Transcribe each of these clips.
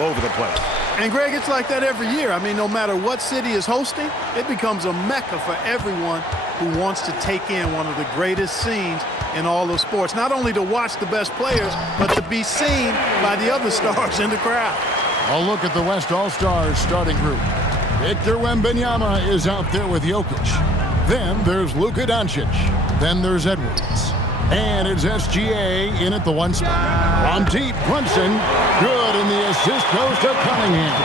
all over the place. And, Greg, it's like that every year. I mean, no matter what city is hosting, it becomes a mecca for everyone who wants to take in one of the greatest scenes in all of sports. Not only to watch the best players, but to be seen by the other stars in the crowd. A look at the West All-Stars starting group. Victor Wembanyama is out there with Jokic. Then there's Luka Doncic. Then there's Edwards. And it's SGA in at the one spot. From deep, Brunson. Good, and the assist goes to Cunningham.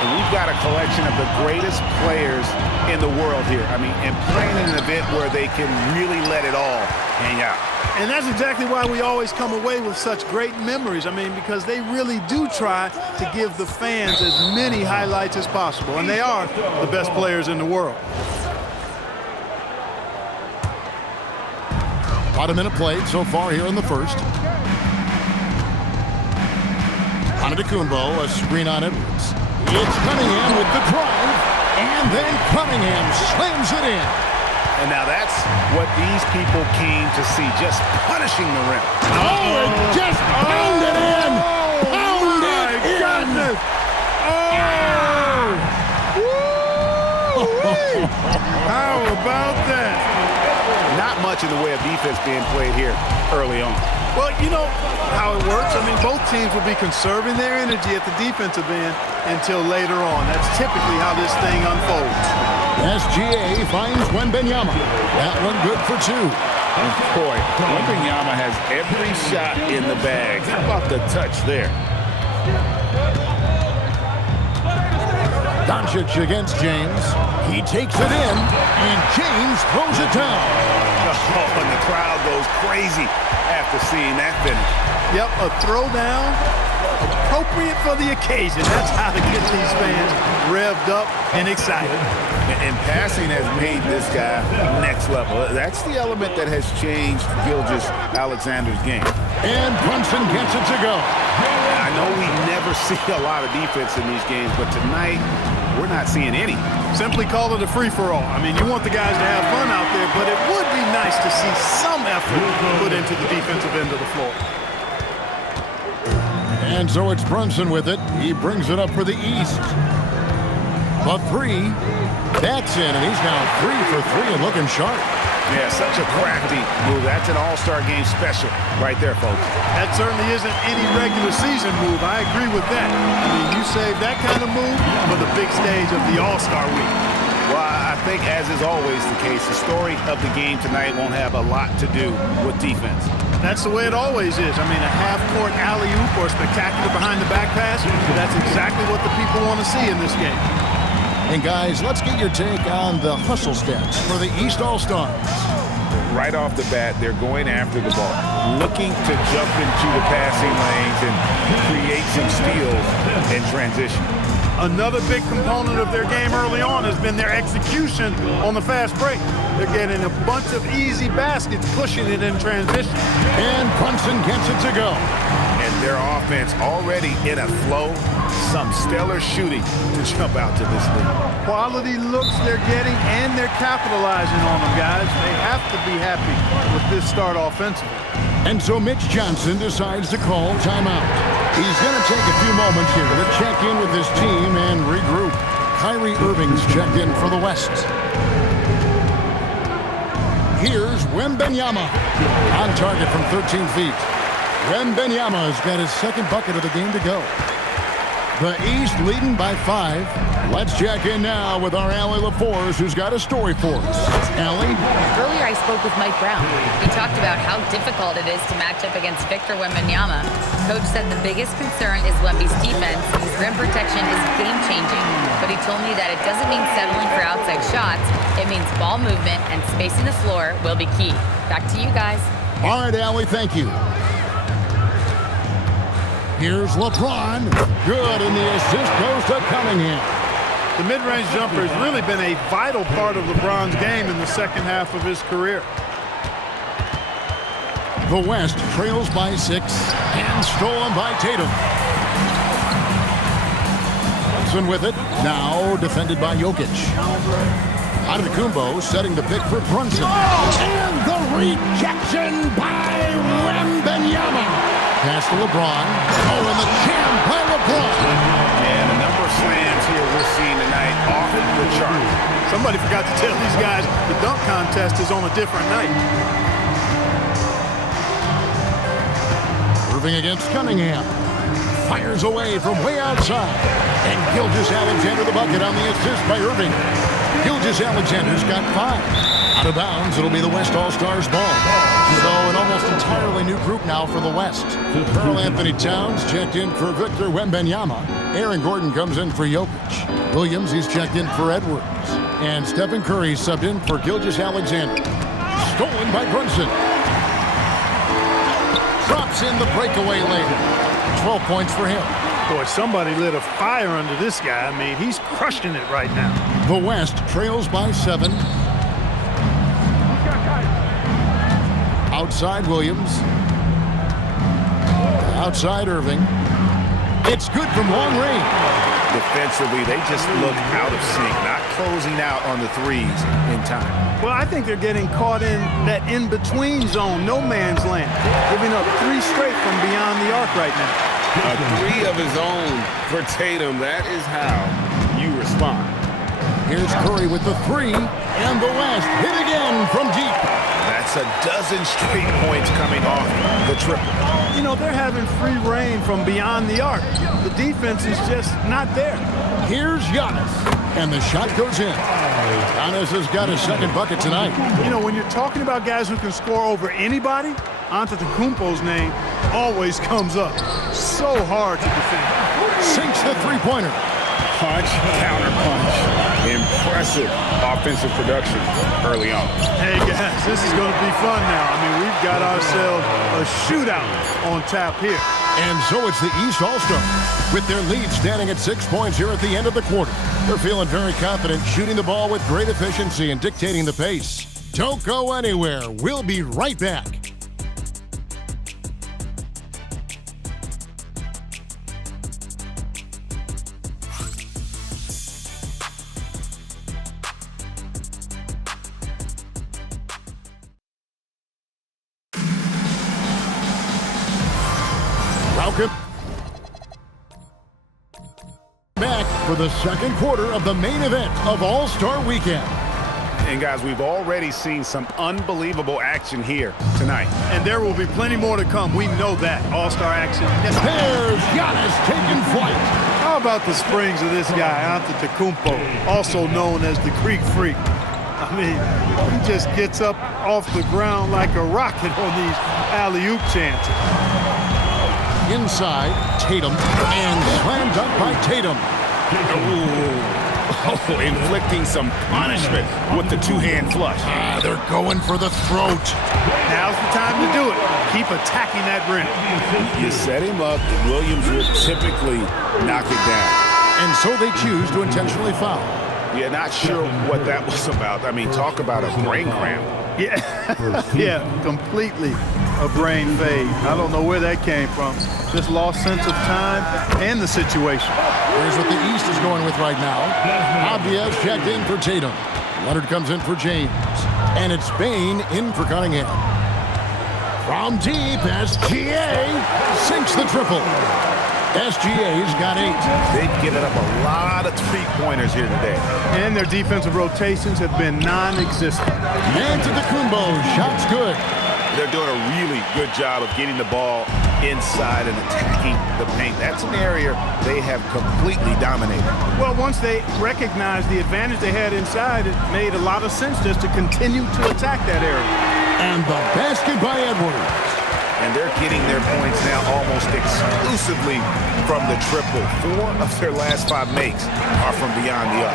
And we've got a collection of the greatest players in the world here. I mean, and playing in an event where they can really let it all hang out. And that's exactly why we always come away with such great memories. I mean, because they really do try to give the fans as many highlights as possible. And they are the best players in the world. About a minute played so far here in the first. Antetokounmpo, a screen on Edwards. It's Cunningham with the drive, and then Cunningham slams it in. And now that's what these people came to see, just punishing the rim. Oh, and just pound it in! Pound it in! Goodness. Oh! How about that? Not much in the way of defense being played here early on. Well, you know how it works. I mean, both teams will be conserving their energy at the defensive end until later on. That's typically how this thing unfolds. SGA finds Wembanyama. That one good for two. And boy, Wembanyama has every shot in the bag. How about the touch there? Doncic against James. He takes it in, and James throws it down. Oh, and the crowd goes crazy after seeing that finish. Yep, a throwdown appropriate for the occasion. That's how to get these fans revved up and excited. And passing has made this guy next level. That's the element that has changed Gilgeous-Alexander's game. And Brunson gets it to go. I know we never see a lot of defense in these games, but tonight we're not seeing any. Simply call it a free-for-all. I mean, you want the guys to have fun out there, but it would be nice to see some effort put into the defensive end of the floor. And so it's Brunson with it. He brings it up for the East. The three. That's in, and he's now 3 for 3 and looking sharp. Yeah, such a crafty move. That's an all-star game special right there, folks. That certainly isn't any regular season move. I agree with that. I mean, you save that kind of move for the big stage of the All-Star week. Well, I think, as is always the case, the story of the game tonight won't have a lot to do with defense. That's the way it always is. I mean, a half-court alley-oop or a spectacular behind-the-back pass, that's exactly what the people want to see in this game. And guys, let's get your take on the hustle stats for the East All-Stars. Right off the bat, they're going after the ball, looking to jump into the passing lanes and create some steals in transition. Another big component of their game early on has been their execution on the fast break. They're getting a bunch of easy baskets, pushing it in transition. And Brunson gets it to go. And their offense already in a flow. Some stellar shooting to jump out to this lead. Quality looks they're getting, and they're capitalizing on them, guys. They have to be happy with this start offensively. And so Mitch Johnson decides to call timeout. He's going to take a few moments here to check in with his team and regroup. Kyrie Irving's checked in for the West. Here's Wembanyama on target from 13 feet. Wembanyama's got his second bucket of the game to go. The East leading by 5. Let's check in now with our Allie LaForce, who's got a story for us. Allie? Earlier I spoke with Mike Brown. He talked about how difficult it is to match up against Victor Wembanyama. Coach said the biggest concern is Wemby's defense. His rim protection is game-changing. But he told me that it doesn't mean settling for outside shots. It means ball movement and spacing the floor will be key. Back to you guys. All right, Allie, thank you. Here's LeBron. Good, and the assist goes to Cunningham. The mid-range jumper has really been a vital part of LeBron's game in the second half of his career. The West trails by 6 and stolen by Tatum. Brunson with it. Now defended by Jokic. Antetokounmpo setting the pick for Brunson. And the rejection by Wembanyama. Pass to LeBron. Oh, and the jam by LeBron. Somebody forgot to tell these guys the dunk contest is on a different night. Irving against Cunningham. Fires away from way outside. And Gilgeous-Alexander the bucket on the assist by Irving. Gilgeous-Alexander's got 5. Out of bounds, it'll be the West All-Stars ball. So an almost entirely new group now for the West. Karl Anthony Towns checked in for Victor Wembanyama. Aaron Gordon comes in for Jokic. Williams, he's checked in for Edwards. And Stephen Curry subbed in for Gilgeous-Alexander. Stolen by Brunson. Drops in the breakaway lane. 12 points for him. Boy, somebody lit a fire under this guy. I mean, he's crushing it right now. The West trails by 7. Outside Williams. Outside Irving. It's good from long range. Defensively, they just look out of sync, not closing out on the threes in time. Well, I think they're getting caught in that in-between zone, no man's land, giving up 3 straight from beyond the arc right now. A 3 of his own for Tatum. That is how you respond. Here's Curry with the 3, and the West hit again from deep. That's a dozen straight points coming off the triple. You know, they're having free reign from beyond the arc. The defense is just not there. Here's Giannis, and the shot goes in. Giannis has got his second bucket tonight. You know, when you're talking about guys who can score over anybody, Antetokounmpo's name always comes up. So hard to defend. Sinks the three-pointer. Punch, counter punch. Impressive offensive production early on. Hey, guys, this is going to be fun now. I mean, we've got ourselves a shootout on tap here. And so it's the East All-Stars, with their lead standing at 6 points here at the end of the quarter. They're feeling very confident, shooting the ball with great efficiency and dictating the pace. Don't go anywhere. We'll be right back. Welcome back for the second quarter of the main event of All-Star Weekend. And guys, we've already seen some unbelievable action here tonight. And there will be plenty more to come. We know that. All-star action. There's Giannis taking flight. How about the springs of this guy, Antetokounmpo, also known as the Greek Freak? I mean, he just gets up off the ground like a rocket on these alley-oop chances. Inside, Tatum, and slam dunk by Tatum. Oh, inflicting some punishment with the two-hand flush. They're going for the throat. Now's the time to do it. Keep attacking that rim. You set him up, Williams will typically knock it down. And so they choose to intentionally foul. Yeah, not sure what that was about. I mean, talk about a brain cramp. Yeah, yeah, completely a brain fade. I don't know where that came from. Just lost sense of time and the situation. Here's what the East is going with right now. Obvious checked in for Tatum. Leonard comes in for James. And it's Bain in for Cunningham. From deep, SGA sinks the triple. SGA's got 8. They've given up a lot of three-pointers here today. And their defensive rotations have been non-existent. Antetokounmpo, shot's good. They're doing a really good job of getting the ball inside and attacking the paint. That's an area they have completely dominated. Well, once they recognized the advantage they had inside, it made a lot of sense just to continue to attack that area. And the basket by Edwards. And they're getting their points now almost exclusively from the triple. 4 of their last 5 makes are from beyond the arc.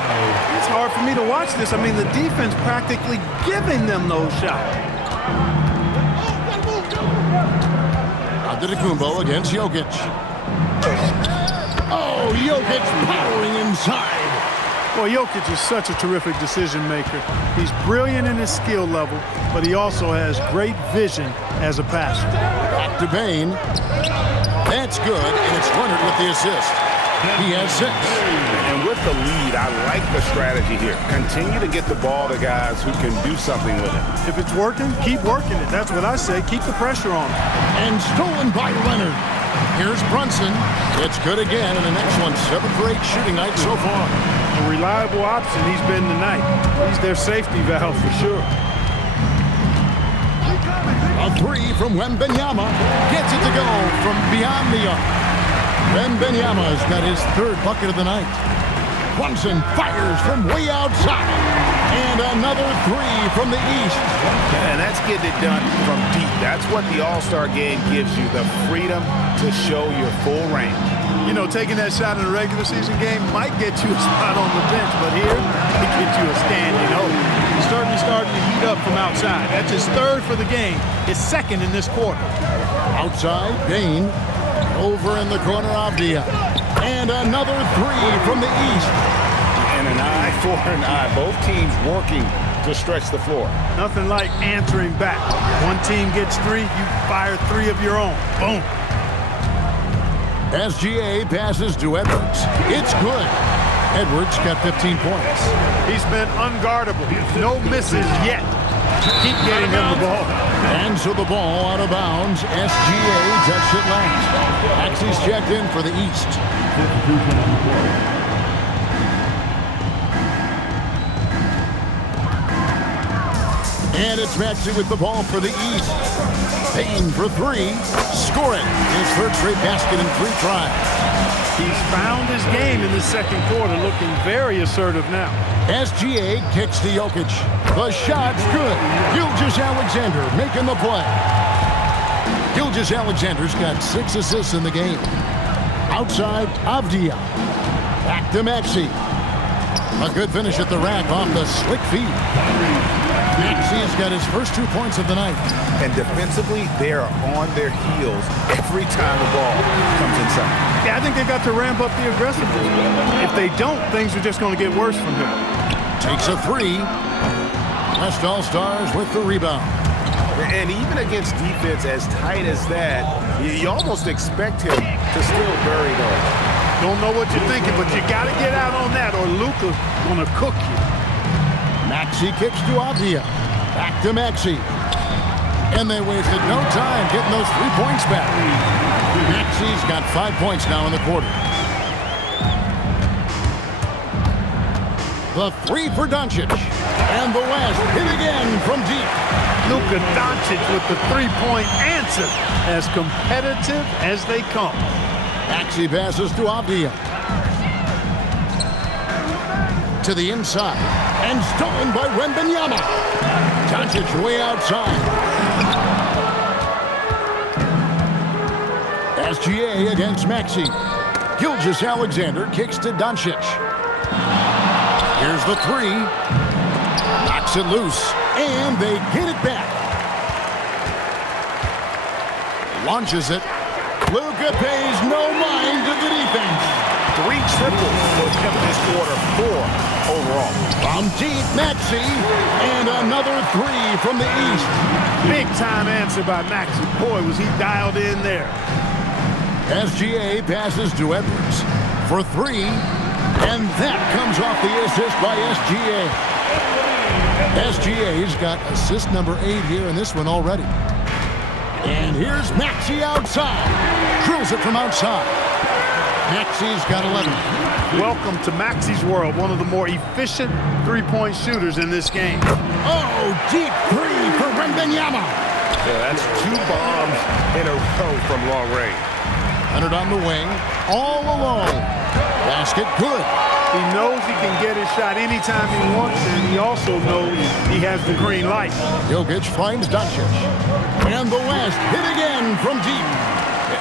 It's hard for me to watch this. I mean, the defense practically giving them those shots. Antetokounmpo against Jokic. Oh, Jokic powering inside. Well, Jokic is such a terrific decision maker. He's brilliant in his skill level, but he also has great vision as a passer. Back to Bain. That's good, and it's Leonard with the assist. He has 6. And with the lead, I like the strategy here. Continue to get the ball to guys who can do something with it. If it's working, keep working it. That's what I say. Keep the pressure on him. And stolen by Leonard. Here's Brunson. It's good again, and an excellent 7 for 8 shooting night so far. A reliable option he's been tonight. He's their safety valve for sure. A three from Wembanyama. Gets it to go from beyond the arc. Wembanyama's got his third bucket of the night. Brunson fires from way outside. And another three from the east. And that's getting it done from deep. That's what the All-Star game gives you, the freedom to show your full range. You know, taking that shot in a regular season game might get you a spot on the bench, but here, it gets you a standing O. He's certainly starting to heat up from outside. That's his third for the game, his second in this quarter. Outside, Bain. Over in the corner, Avdia. And another three from the east. And an eye for an eye. Both teams working to stretch the floor. Nothing like answering back. One team gets three, you fire three of your own. Boom. SGA passes to Edwards. It's good. Edwards got 15 points. He's been unguardable. No misses yet. Keep getting him the ball. And so the ball out of bounds. SGA touched it last. Maxey's checked in for the East. And it's Maxey with the ball for the East. Payne for three. Score it. His third straight basket in 3 tries. He's found his game in the second quarter, looking very assertive now. SGA kicks to Jokic. The shot's good. Gilgeous-Alexander making the play. Gilgeous-Alexander's got 6 assists in the game. Outside, Avdia. Back to Maxey. A good finish at the rack off the slick feed. Maxey's got his first 2 points of the night. And defensively, they are on their heels every time the ball comes inside. Yeah, I think they've got to ramp up the aggressiveness. If they don't, things are just going to get worse from here. Takes a three. West All-Stars with the rebound. And even against defense as tight as that, you almost expect him to still bury those. Don't know what you're thinking, but you got to get out on that or Luka's going to cook you. Maxey kicks to Avdia. Back to Maxey. And they wasted no time getting those 3 points back. Maxey's got 5 points now in the quarter. The three for Doncic. And the West hit again from deep. Luka Doncic with the three-point answer. As competitive as they come. Maxey passes to Avdia. To the inside. And stolen by Wembanyama. Doncic way outside. SGA against Maxey. Gilgeous-Alexander kicks to Doncic. Here's the three. Knocks it loose. And they get it back. Launches it. Luka pays no mind to the defense. 3 triples for him this quarter, 4 overall. From deep, Maxey. And another three from the east. Big time answer by Maxey. Boy, was he dialed in there. SGA passes to Edwards for three. And that comes off the assist by SGA. SGA's got assist number 8 here in this one already. And here's Maxey outside. Drills it from outside. Maxey's got 11. Welcome to Maxey's world, one of the more efficient three-point shooters in this game. Oh, deep three for Wembanyama. Yeah, that's 2 bombs in a row from long range. Leonard on the wing, all alone. Basket good. He knows he can get his shot anytime he wants, and he also knows he has the green light. Jokic finds Doncic. And the West hit again from deep.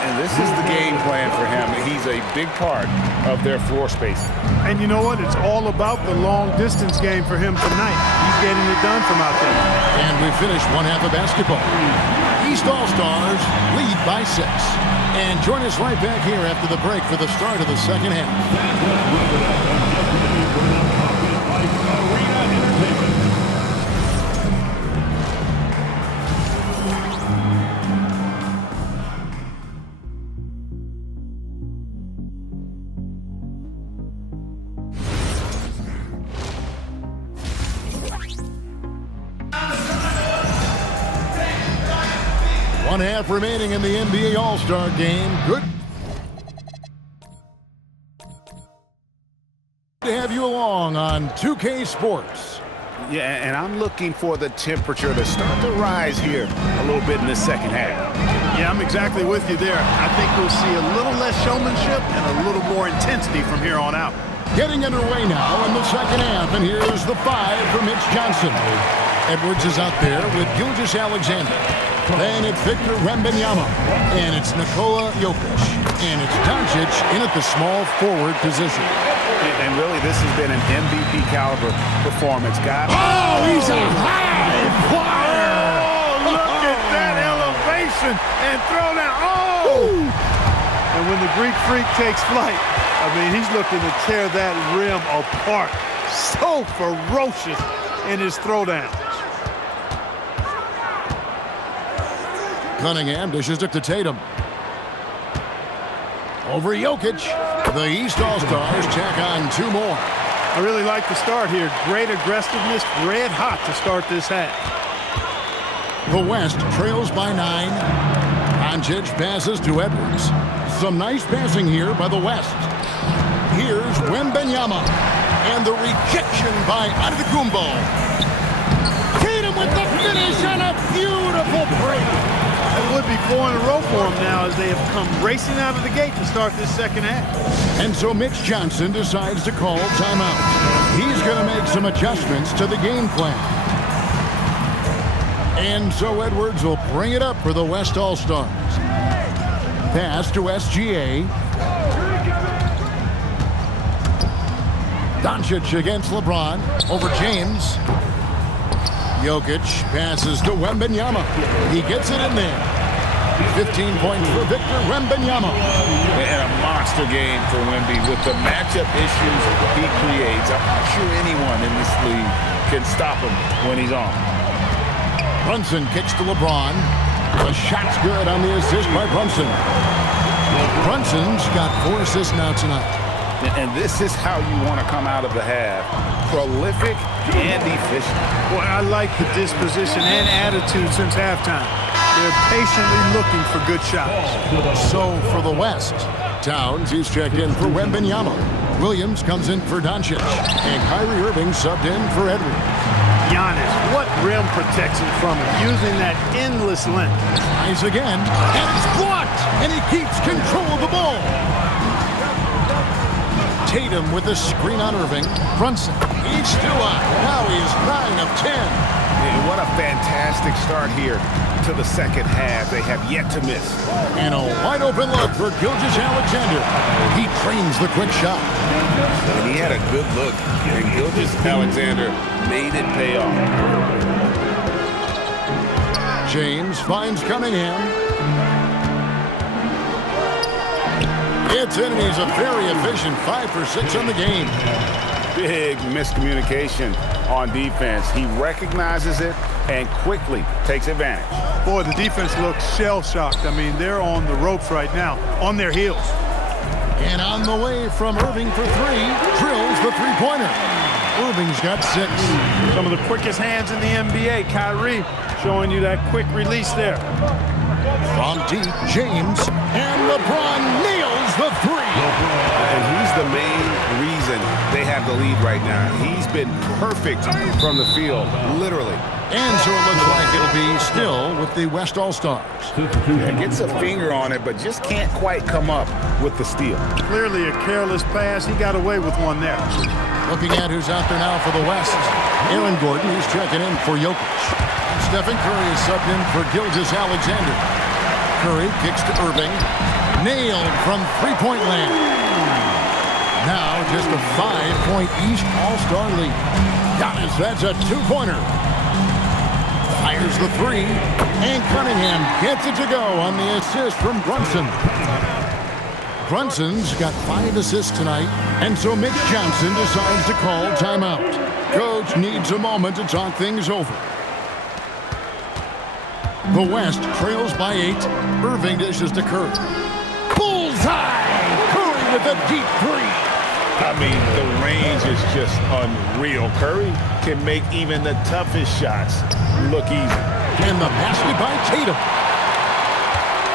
And this is the game plan for him. He's a big part of their floor spacing. And you know what? It's all about the long-distance game for him tonight. He's getting it done from out there. And we finished one half of basketball. East All-Stars lead by 6. And join us right back here after the break for the start of the second half. One half remaining in the NBA All-Star game. Good To have you along on 2K Sports. Yeah, and I'm looking for the temperature to start to rise here a little bit in the second half. Yeah, I'm exactly with you there. I think we'll see a little less showmanship and a little more intensity from here on out. Getting underway now in the second half, and here's the 5 for Mitch Johnson. Edwards is out there with Gilgeous Alexander. Then it's Victor Wembanyama, and it's Nikola Jokic, and it's Doncic in at the small forward position. And really, this has been an MVP caliber performance, guys. Oh, he's a high flyer! Oh, look at that elevation and throw down. Oh! And when the Greek Freak takes flight, I mean, he's looking to tear that rim apart. So ferocious in his throwdowns. Cunningham dishes it to Tatum. Over Jokic. The East All-Stars tack on 2 more. I really like the start here. Great aggressiveness, red hot to start this half. The West trails by 9. Doncic passes to Edwards. Some nice passing here by the West. Here's Wembanyama. And the rejection by Antetokounmpo. Tatum with the finish on a beautiful break. It would be 4 in a row for him now as they have come racing out of the gate to start this second half. And so Mitch Johnson decides to call timeout. He's going to make some adjustments to the game plan. And so Edwards will bring it up for the West All-Stars. Pass to SGA. Doncic against LeBron. Over James. Jokic passes to Wembanyama. He gets it in there. 15 points for Victor Wembanyama. And a monster game for Wemby with the matchup issues he creates. I'm not sure anyone in this league can stop him when he's on. Brunson kicks to LeBron. The shot's good on the assist by Brunson. Brunson's got 4 assists now tonight. And this is how you want to come out of the half. Prolific and efficient. Boy, I like the disposition and attitude since halftime. They're patiently looking for good shots. So for the West, Towns, he's checked in for Wembanyama. Williams comes in for Doncic. And Kyrie Irving subbed in for Edwards. Giannis, what rim protection from him, using that endless length. Tries again, and it's blocked, and he keeps control of the ball. Tatum with a screen on Irving. Brunson, he's still on. Now he is 9 of 10. And what a fantastic start here to the second half. They have yet to miss. And a wide open look for Gilgeous Alexander. He trains the quick shot. And he had a good look. And Gilgeous Alexander made it pay off. James finds Cunningham. It's in, and he's a very efficient 5 for 6 on the game. Big miscommunication on defense. He recognizes it and quickly takes advantage. Boy, the defense looks shell-shocked. I mean, they're on the ropes right now, on their heels. And on the way from Irving for 3, drills the three-pointer. Irving's got 6. Some of the quickest hands in the NBA. Kyrie showing you that quick release there. From deep, James, and LeBron nails the 3. And he's the main reason they have the lead right now. He's been perfect from the field, literally. And so it looks like it'll be still with the West All-Stars. Yeah, gets a finger on it, but just can't quite come up with the steal. Clearly a careless pass. He got away with one there. Looking at who's out there now for the West. Aaron Gordon, he's checking in for Jokic. And Stephen Curry is subbed in for Gilgeous Alexander. Curry kicks to Irving. Nailed from three-point land. Now just a 5-point East All-Star lead. Giannis, that's a 2-pointer. Fires the 3. And Cunningham gets it to go on the assist from Brunson. Brunson's got 5 assists tonight, and so Mitch Johnson decides to call timeout. Coach needs a moment to talk things over. The West trails by 8. Irving dishes to Curry. Bullseye! Curry with a deep 3. I mean, the range is just unreal. Curry can make even the toughest shots look easy. And the basket by Tatum.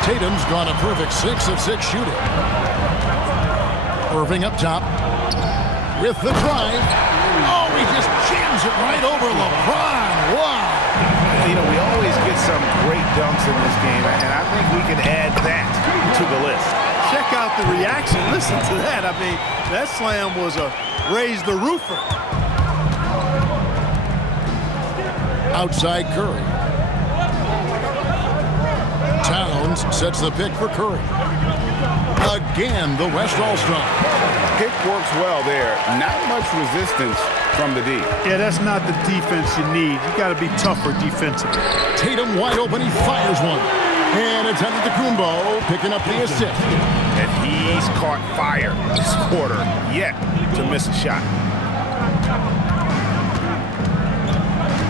Tatum's got a perfect 6 of 6 shooting. Irving up top. with the drive. Oh, he just jams it right over LeBron. Wow. You know, we always get some great dunks in this game, and I think we can add that to the list. Check out the reaction. Listen to that. I mean, that slam was a raise the roofer. Outside Curry. Towns sets the pick for Curry. Again, the West All-Star. Pick works well there. Not much resistance from the D. Yeah, that's not the defense you need. You got to be tougher defensively. Tatum wide open. He fires one. And it's Antetokounmpo picking up the assist. And he's caught fire this quarter, yet to miss a shot.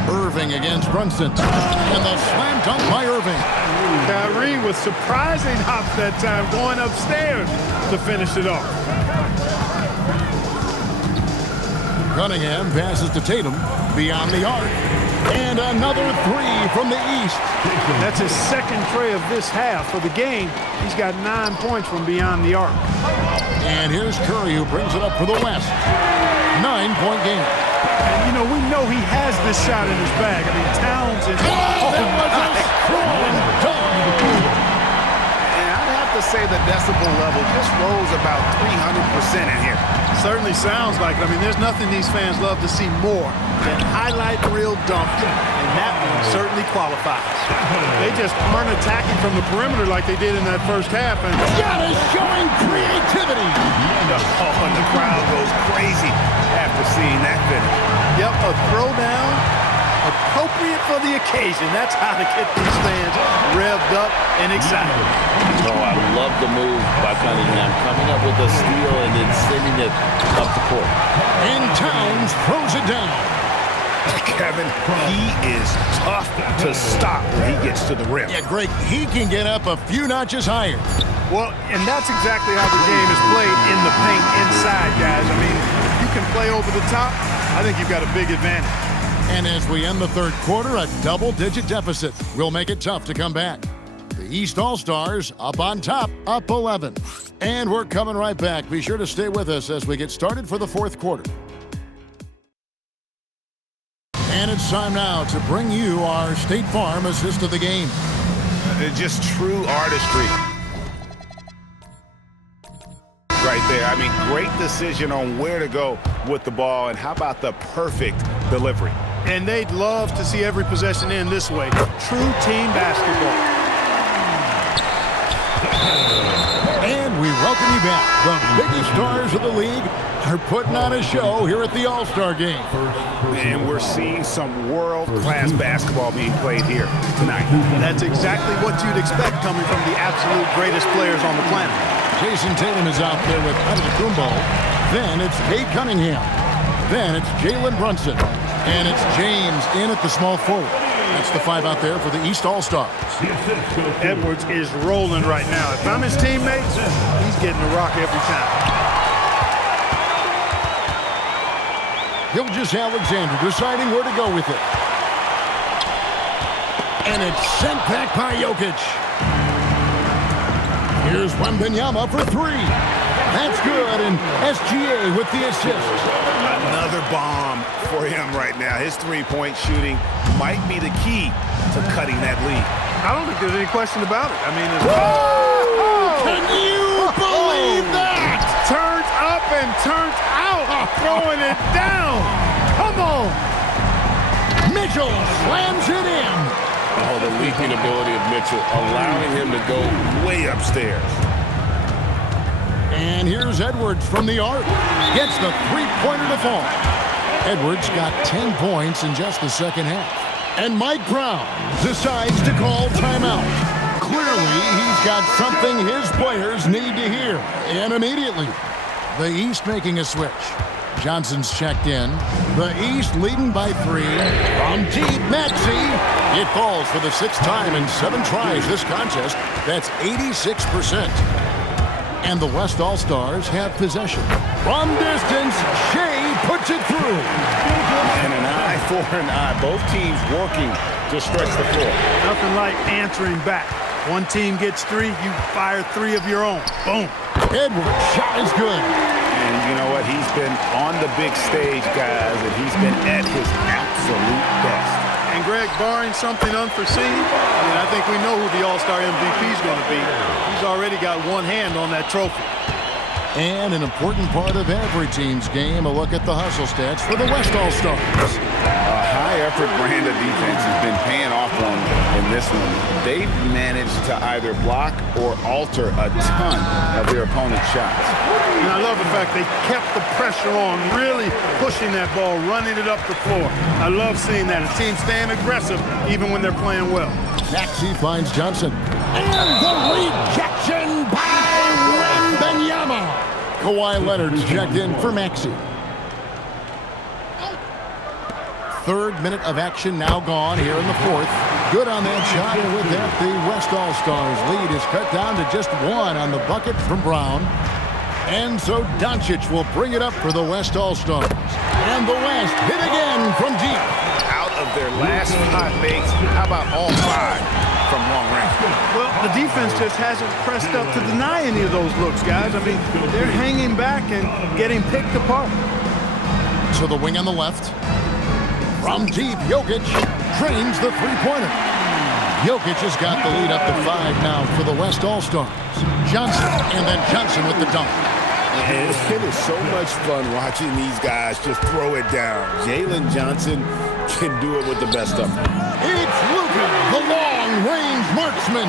Irving against Brunson. And the slam dunk by Irving. Kyrie was surprising hops that time, going upstairs to finish it off. Cunningham passes to Tatum beyond the arc. And another three from the East. That's his second tray of this half. For the game, he's got 9 points from beyond the arc. And here's Curry, who brings it up for the West. 9-point game. And, you know, we know he has this shot in his bag. I mean, Towns is... That was a strong dunk. And I'd have to say the decibel level just rose about 300% in here. Certainly sounds like it. I mean, there's nothing these fans love to see more than highlight reel dunk, and that one certainly qualifies. They just aren't attacking from the perimeter like they did in that first half. And Giannis showing creativity. Oh, and the crowd goes crazy after seeing that finish. yep, a throwdown appropriate for the occasion. That's how to get these fans revved up and excited. Oh, I love the move by Cunningham, coming up with a steal and then sending it up the court. And Towns throws it down. Kevin, he is tough to stop when he gets to the rim. Yeah, Greg, he can get up a few notches higher. Well, and that's exactly how the game is played in the paint inside, guys. I mean, if you can play over the top, I think you've got a big advantage. And as we end the third quarter, a double-digit deficit will make it tough to come back. The East All-Stars up on top, up 11. And we're coming right back. Be sure to stay with us as we get started for the fourth quarter. And it's time now to bring you our State Farm assist of the game. Just true artistry right there. I mean, great decision on where to go with the ball, and how about the perfect delivery? And they'd love to see every possession end this way. True team basketball. And we welcome you back. The biggest stars of the league are putting on a show here at the All-Star Game. And we're seeing some world-class basketball being played here tonight. That's exactly what you'd expect coming from the absolute greatest players on the planet. Jason Tatum is out there with Antetokounmpo. Then it's Cade Cunningham. Then it's Jalen Brunson. And it's James in at the small forward. That's the five out there for the East All-Stars. Edwards is rolling right now. If I'm his teammates, he's getting the rock every time. Gilgeous-Alexander deciding where to go with it. And it's sent back by Jokic. Here's Wembanyama for three. That's good, and SGA with the assist. Another bomb for him right now. His three-point shooting might be the key to cutting that lead. I don't think there's any question about it. I mean, Can you believe that? turns up and turns out, throwing it down. Come on. Mitchell slams it in. Oh, the leaping ability of Mitchell, allowing him to go Way upstairs. And here's Edwards from the arc. Gets the three-pointer to fall. Edwards got 10 points in just the second half. And Mike Brown decides to call timeout. Clearly, he's got something his players need to hear. And immediately, the East making a switch. Johnson's checked in. The East leading by 3. From deep, Maxey. It falls for the 6th time in 7 tries this contest. That's 86%. And the West All-Stars have possession. From distance, Shea puts it through. And an eye for an eye. Both teams working to stretch the floor. Nothing like answering back. One team gets 3, you fire 3 of your own. Boom. Edwards' shot is good. And you know what? He's been on the big stage, guys, and he's been at his absolute best. And Greg, barring something unforeseen, I mean, I think we know who the All-Star MVP is going to be. He's already got one hand on that trophy. And an important part of every team's game, a look at the hustle stats for the West All-Stars. A high-effort brand of defense has been paying off on in this one. They've managed to either block or alter a ton of their opponent's shots. And I love the fact they kept the pressure on, really pushing that ball, running it up the floor. I love seeing that. A team staying aggressive even when they're playing well. Maxey finds Johnson. And the rejection by Wembanyama. Kawhi Leonard's checked in for Maxey. Third minute of action now gone here in the fourth. Good on that shot, and with that, the West All-Stars lead is cut down to just one on the bucket from Brown. And so Doncic will bring it up for the West All-Stars. And the West hit again from deep. Out of their last 5 makes, how about all 5 from long range? Well, the defense just hasn't pressed up to deny any of those looks, guys. I mean, they're hanging back and getting picked apart. To the wing on the left. From deep, Jokic drains the three-pointer. Jokic has got the lead up to 5 now for the West All-Stars. Johnson, and then Johnson with the dunk. And it is so much fun watching these guys just throw it down. Jalen Johnson can do it with the best of them. It's Luka, the long-range marksman.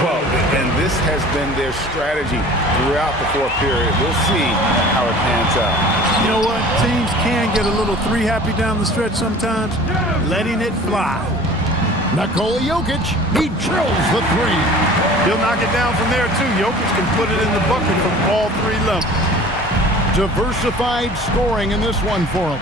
Well, and this has been their strategy throughout the fourth period. We'll see how it pans out. You know what? Teams can get a little three-happy down the stretch sometimes. Letting it fly. Nikola Jokic, he drills the three. He'll knock it down from there, too. Jokic can put it in the bucket from all 3 levels. Diversified scoring in this one for him.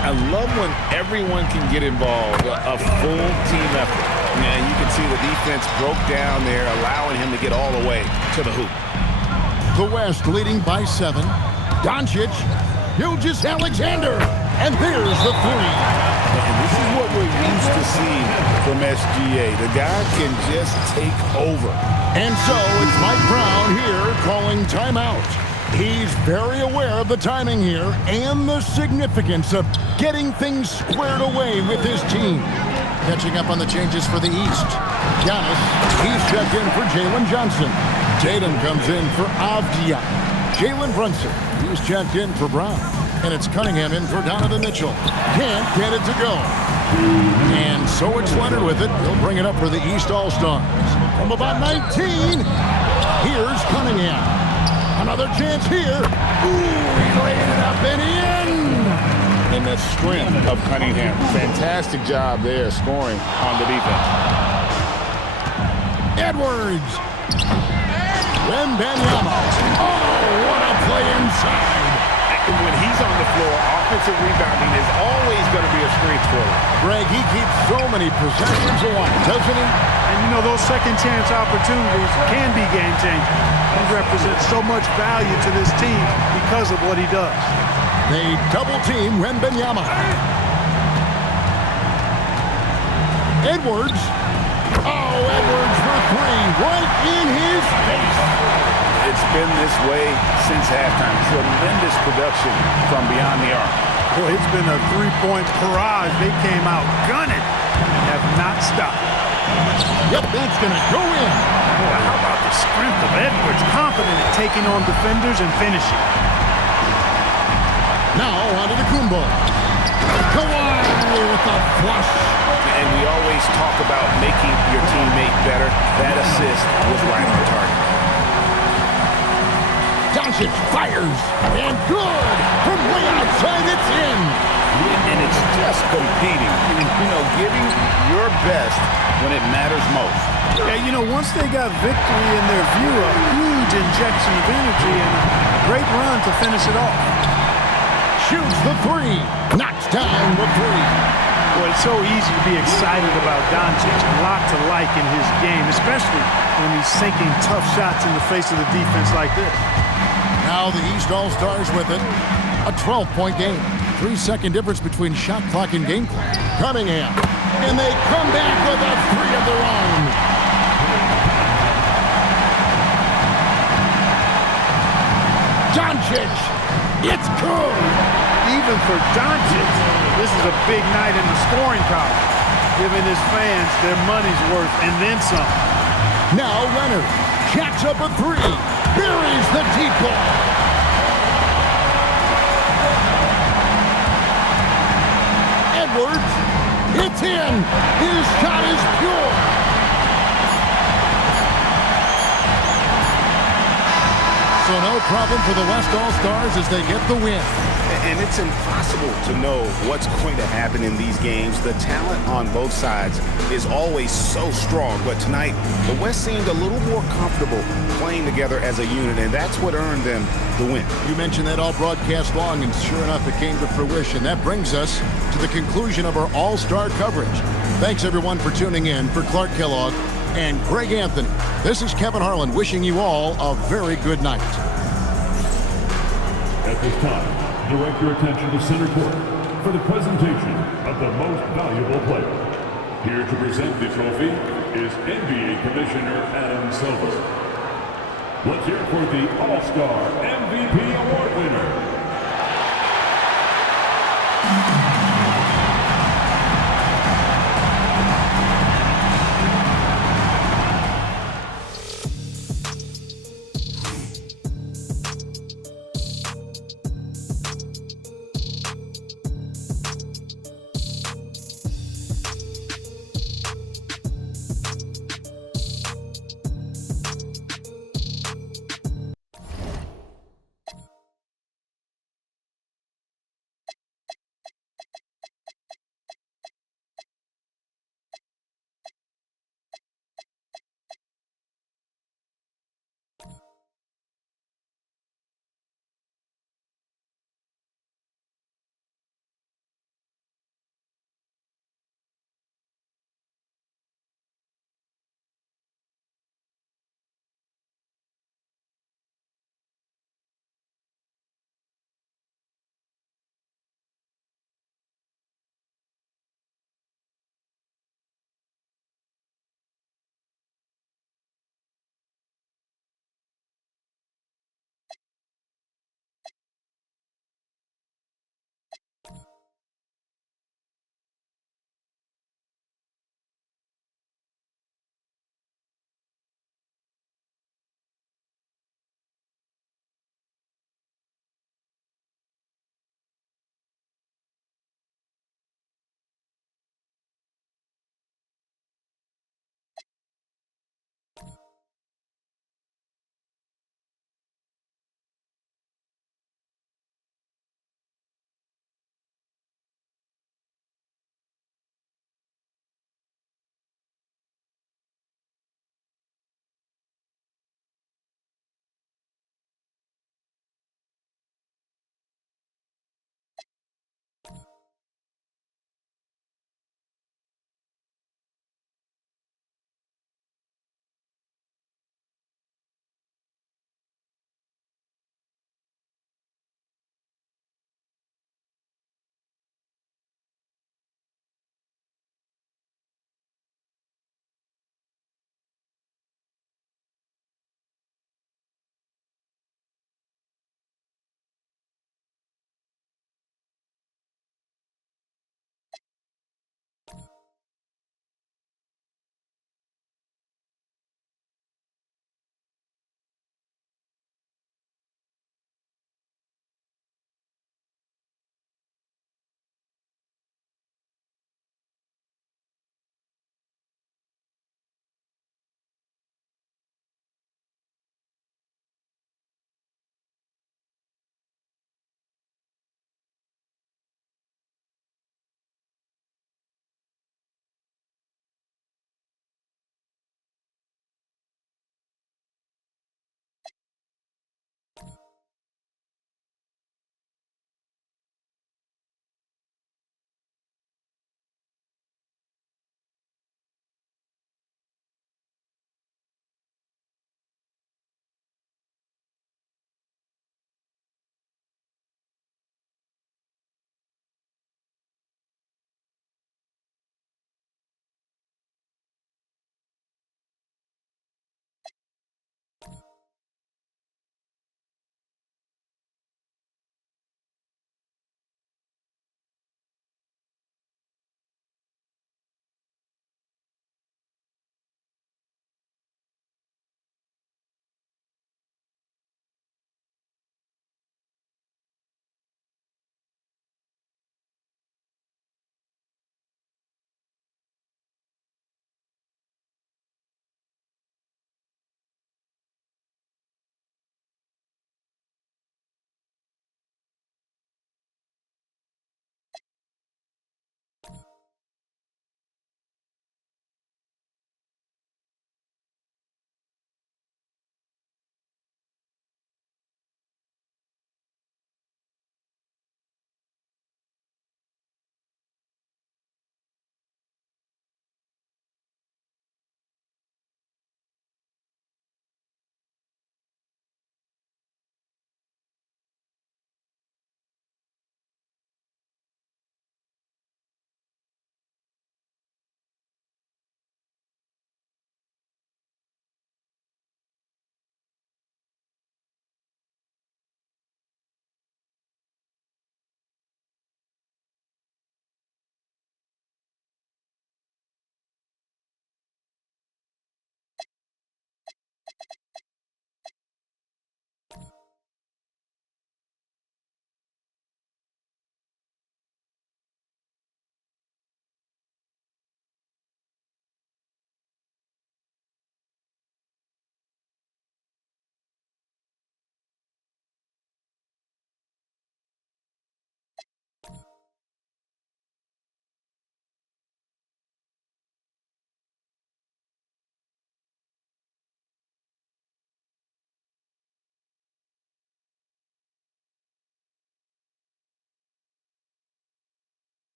I love when everyone can get involved, a full team effort. And you can see the defense broke down there, allowing him to get all the way to the hoop. The West leading by 7. Doncic, Gilgeous-Alexander, and there's the three. And this is what we're used to seeing from SGA. The guy can just take over. And so it's Mike Brown here calling timeout. He's very aware of the timing here and the significance of getting things squared away with his team. Catching up on the changes for the East. Giannis, he's checked in for Jalen Johnson. Tatum comes in for Avdia. Jalen Brunson, he's checked in for Brown. And it's Cunningham in for Donovan Mitchell. Can't get it to go. And so it's Leonard with it. He'll bring it up for the East All-Stars. From about 19, here's Cunningham. Another chance here. Ooh, he laid it up and in. And the strength of Cunningham. Fantastic job there scoring on the defense. Edwards. Wembanyama. Oh, what a play inside. When he's on the floor, offensive rebounding is always going to be a strength for him. Greg, he keeps so many possessions alive, doesn't he? And you know, those second chance opportunities can be game-changing. He represents so much value to this team because of what he does. They double-team Wembanyama. Edwards. Oh, Edwards for 3, right in his face. It's been this way since halftime. Tremendous production from beyond the arc. Boy, it's been a 3-point barrage. They came out gunning and have not stopped. Yep, that's going to go in. Boy, how about the strength of Edwards, confident in taking on defenders and finishing. Now onto the Kumbo. Kawhi with a flush. And we always talk about making your teammate better. That assist was right on target. Doncic fires, and good! From way outside, it's in! And it's just competing. You know, giving your best when it matters most. Yeah, you know, once they got victory in their view, a huge injection of energy and a great run to finish it off. Shoots the 3, knocks down the 3. Boy, it's so easy to be excited about Doncic. A lot to like in his game, especially when he's sinking tough shots in the face of the defense like this. Now the East All-Stars with it. A 12-point game. 3-second difference between shot clock and game clock. Cunningham. And they come back with a 3 of their own. Doncic It's good. Even for Doncic, this is a big night in the scoring column, giving his fans their money's worth and then some. Now Leonard jacks up a three. Buries the deep ball. Edwards, it's in. His shot is pure. So no problem for the West All-Stars as they get the win. And it's impossible to know what's going to happen in these games. The talent on both sides is always so strong. But tonight, the West seemed a little more comfortable playing together as a unit, and that's what earned them the win. You mentioned that all broadcast long, and sure enough, it came to fruition. That brings us to the conclusion of our All-Star coverage. Thanks, everyone, for tuning in. For Clark Kellogg and Greg Anthony, this is Kevin Harlan wishing you all a very good night. At this time, direct your attention to center court for the presentation of the most valuable player. Here to present the trophy is NBA Commissioner Adam Silver. Let's hear for the All-Star MVP Award winner,